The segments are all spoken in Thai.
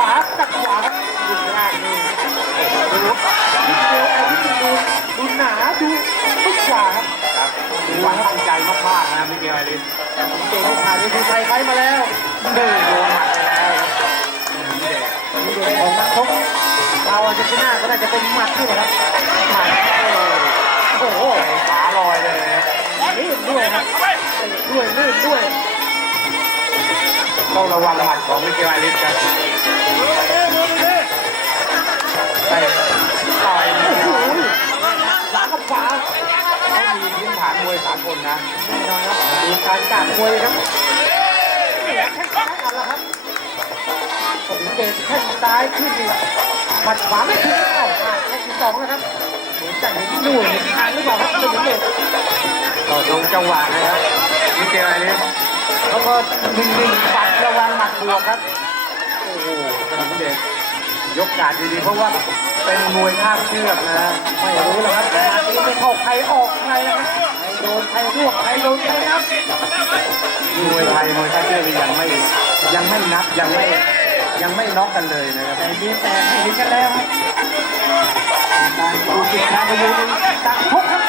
ขวาตัดขวาครับดูล่างนี่ดูดูเอวไอ้ที่ดูดูหนาดูทุกขวาครับครับถือว่าตั้งใจมากๆนะมิเกลไอริสเกมที่ผ่านนี้คือไทยไฟมาแล้วเดินโดนหมัดไปแล้วเด็กนี่เด็กของนักชกเราอาร์เจนตินาก็น่าจะเป็นหมัดนี่นะครับหมัดโอ้โหขาลอยเลยนะลื่นด้วยครับเตะด้วยลื่นด้วยต้องระวังหมัดของมิเกลไอริสครับ ไปต่อยโอ้โหหลังกับขวาเขามีพื้นฐานมวยสากลนะแน่นอนครับดูการกาดมวยครับแข้งซ้ายเอาละครับผมเกมแข้งซ้ายขึ้นนี่หมัดขวาไม่ถึงเอ้าอะแข้งที่สองนะครับเหมือนจะเห็นหน่ยทางหรือเปล่าครับเป็นเหมือนเด็กต่อตรงจังหวะนะครับมิเกลไอริสแล้วก็หนึ่งหนึ่งปัดระวังหมัดบวกครับ โอ้โหขนามเด็ก ยกการดดีๆเพราะว่าเป็นมวยท่าเชือกนะไม่รู้แล้วครับแต่อันนี้ไม่เข้าใครออกใครแล้วครับใครโดนใครรวบใครโดนใครนับมวยไทยมวยท่าเชือกนี่ยังไม่ยังไม่นับยังไม่ยังไม่น็อกกันเลยนะครับแต่มีแต่ไม่เห็นกันแล้วครับการดูจิตการไปยืนตักชกครับ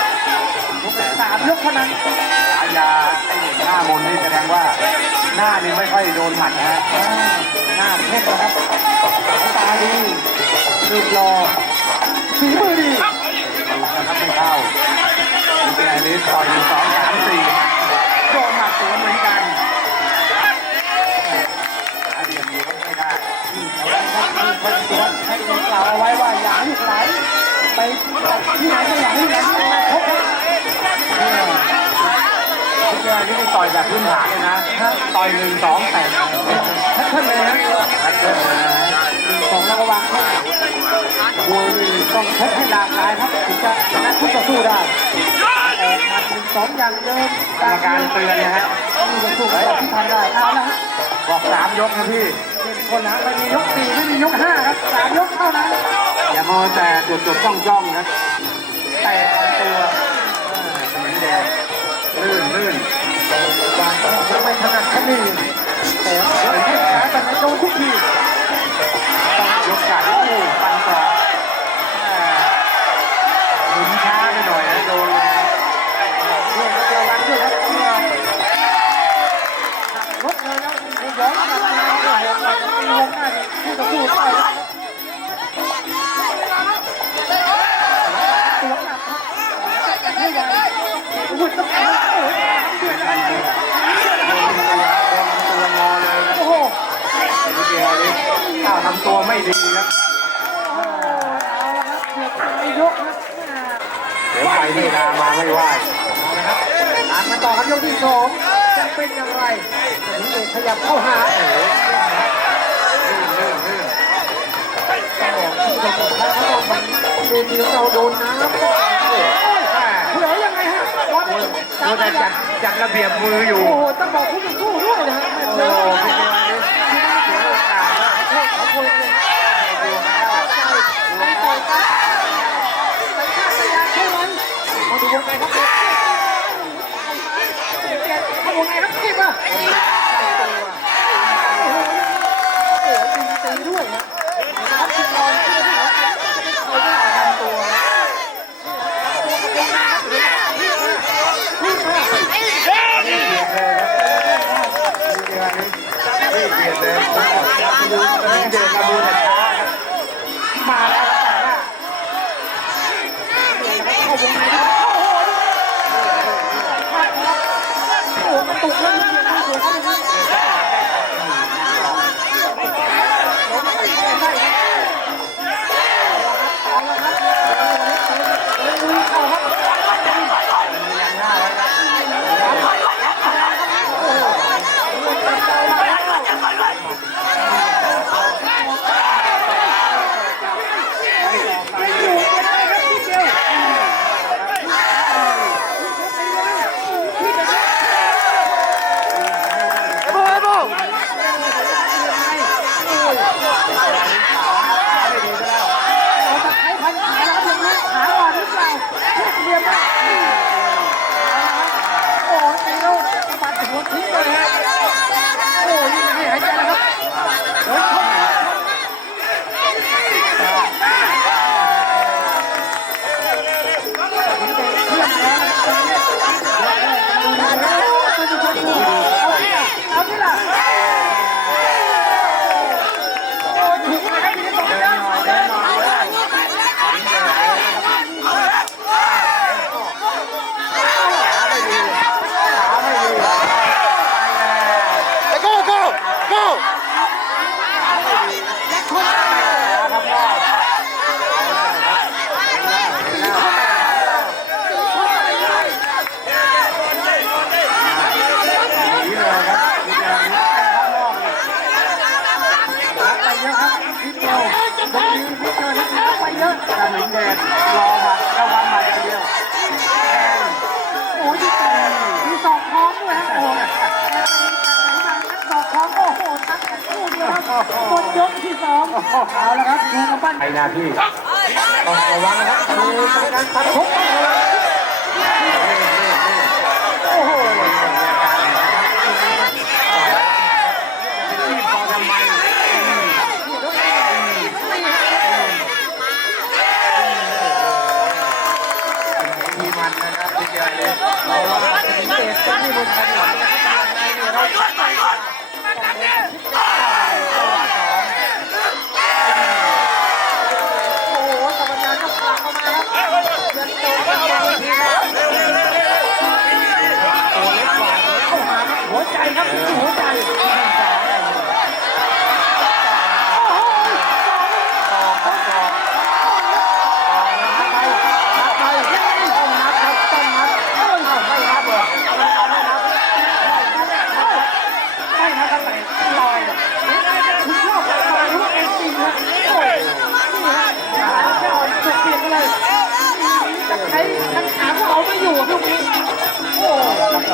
ชกสามยกเท่านั้นฉายาไอ้หน้ามนต์นี่แสดงว่าหน้านี่ไม่ค่อยโดนหมัดนะฮะอ่าหน้าเข้มนะครับสายตาดี รูปหล่อฝีมือดีดูนะครับไม่เข้าเป็นไอริสต่อยหนึ่งสองสามสี่โดนหมัดสวนเหมือนกันอาเดียมอยู่ไม่ได้ที่เขาครับที่คนสวนให้เองกล่าวเอาไว้ว่าอย่าให้ไหลไปที่ไหนก็อย่าให้ไหลมาชกครับเนี่นี่นี่ต่อยแบบพื้นฐานเลยนะ ต่อยหนึ่งสองแปดแพท เทิร์นเลยนะแพทเทิร์นเลยนะของระวังครับมวยนี่ต้องชกให้หลากหลายครับถึงจะชนะคู่ต่อสู้ได้ออกมาเป็นสองอย่างเดิมกรรมการเตือนนะฮะนี่ยังสู้กับที่ทำได้เอาละฮะบอกสามยกนะพี่เป็นคนละไม่มียกสี่ไม่มียกห้าครับสามยกเท่านั้นอย่ามัวแต่จดจดจ้องจ้องครับแต่ตัวเหมือนแดงลื่นลื่น ข ไม่ดีครับเอาละครับเกือบไปยกครับเดี๋ยวไปนี่นามาไม่ไหวเอาละครับอ่านมาต่อครับยกที่สองจะเป็นอย่างไรถึงเอกขยับเข้าหาโอ้โหลื่นลื่นลื่นก็ที่เราบอกแล้วครับมันเวทีเราโดนน้ำก็โอ้โหแม่เหลือยังไงฮะวัดมัวแต่จัดจัดระเบียบมืออยู่โอ้โหต้องบอกคู่ต่อสู้ด้วยนะฮะ โอ้มิเกลนี่เสียโอกาสนะ โทษขอโทษเลย ดูแล้ว ไปต่อยกันไปฆ่าพยานเท่านั้นมาดู วงในครับเข้าวงในครับสิบอะโอ้โหตีตีด้วยนะนะครับชิงรอนที่เขาเขาไม่ออกทำตัวตัวกระโดดน้ำเลยวิ่งมา ลิงเดชรอหมัดระวันมาอย่างเดียวแทนโอ้ยมีมีสองพร้อมด้วยฮะโอ้โหสองพร้อมโอ้โหทั้งแต่คู่เดียวครับหมดยกที่สองเอาละครับดูกำปั้นไปหน้าที่ต้องระวังนะครับดูการตัดทุกโอ้โหที่พอทำไมมีมันนะครับทีเดียวเลย เร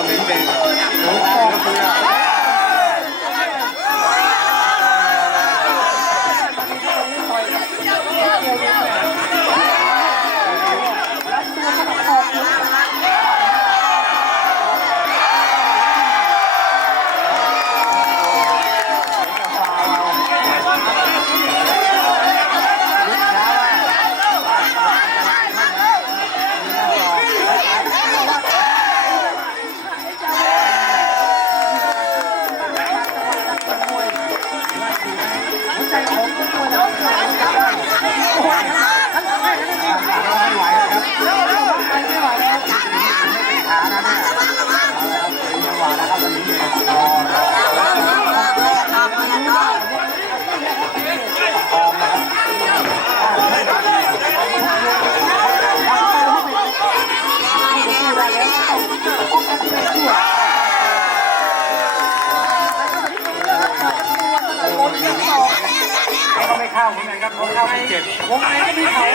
รั เขาเหมือนกันครับเขาเข้าไม่เจ็บวงในก็มีเขา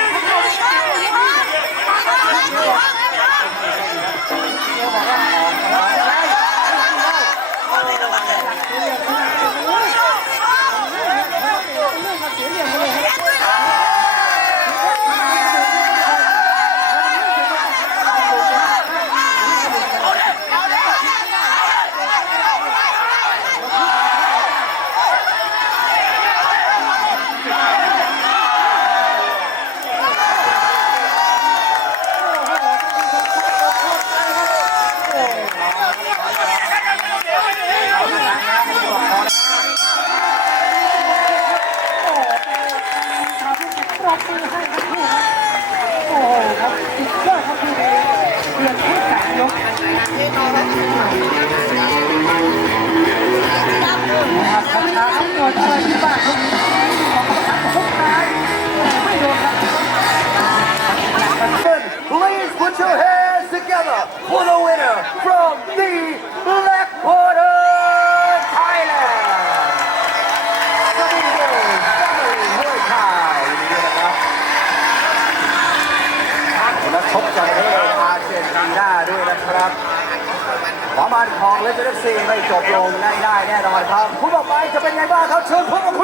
นะครับคำถามทั้งหมดเลยที่บ้านทุกของคำถามทุกท้ายไม่โดนครับ Please put your hands together for the winner from the Blackwater, ความมันของเลสเตอร์ซีไม่จบลงง่ายๆแน่นอนครับ คุณต่อไปจะเป็นไงบ้างครับ เชิญพบกับคุณ